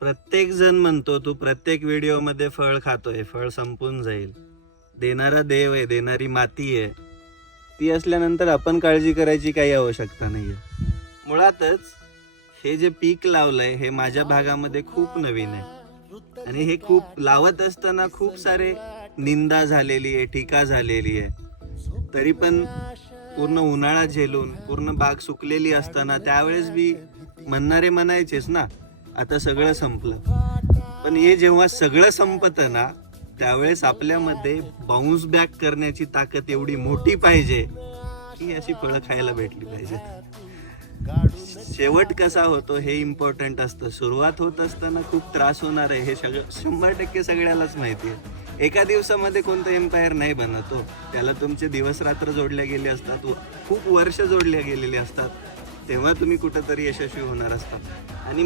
प्रत्येक जण म्हणतो तू प्रत्येक व्हिडिओ मध्ये फळ खातोय, फळ संपून जाईल. देणारा देव आहे, देणारी माती आहे. ती असल्यानंतर आपण काळजी करायची काही आवश्यकता नाहीये. मुळातच हे जे पीक लावलंय हे माझ्या भागामध्ये खूप नवीन आहे आणि हे खूप लावत असताना खूप सारे निंदा झालेली आहे, टीका झालेली आहे. तरी पण पूर्ण उन्हाळा झेलून पूर्ण बाग सुकलेली असताना त्यावेळेस बी म्हणणारे म्हणायचेच ना, आता सगळं संपलं. पण हे जेव्हा सगळं संपतं ना, त्यावेळेस आपल्यामध्ये बाउन्स बॅक करण्याची ताकद एवढी मोठी पाहिजे की अशी फळं खायला भेटली पाहिजेत. शेवट कसा होतो हे इम्पॉर्टंट असतं. सुरुवात होत असताना खूप त्रास होणार आहे हे 100% सगळ्यालाच माहिती आहे. एका दिवसामध्ये कोणतं एम्पायर नाही बनतो. त्याला तुमचे दिवस रात्र जोडल्या गेले असतात, खूप वर्ष जोडल्या गेलेली असतात. तेव्हा तुम्ही कुठंतरी यशस्वी होणार असतात. आणि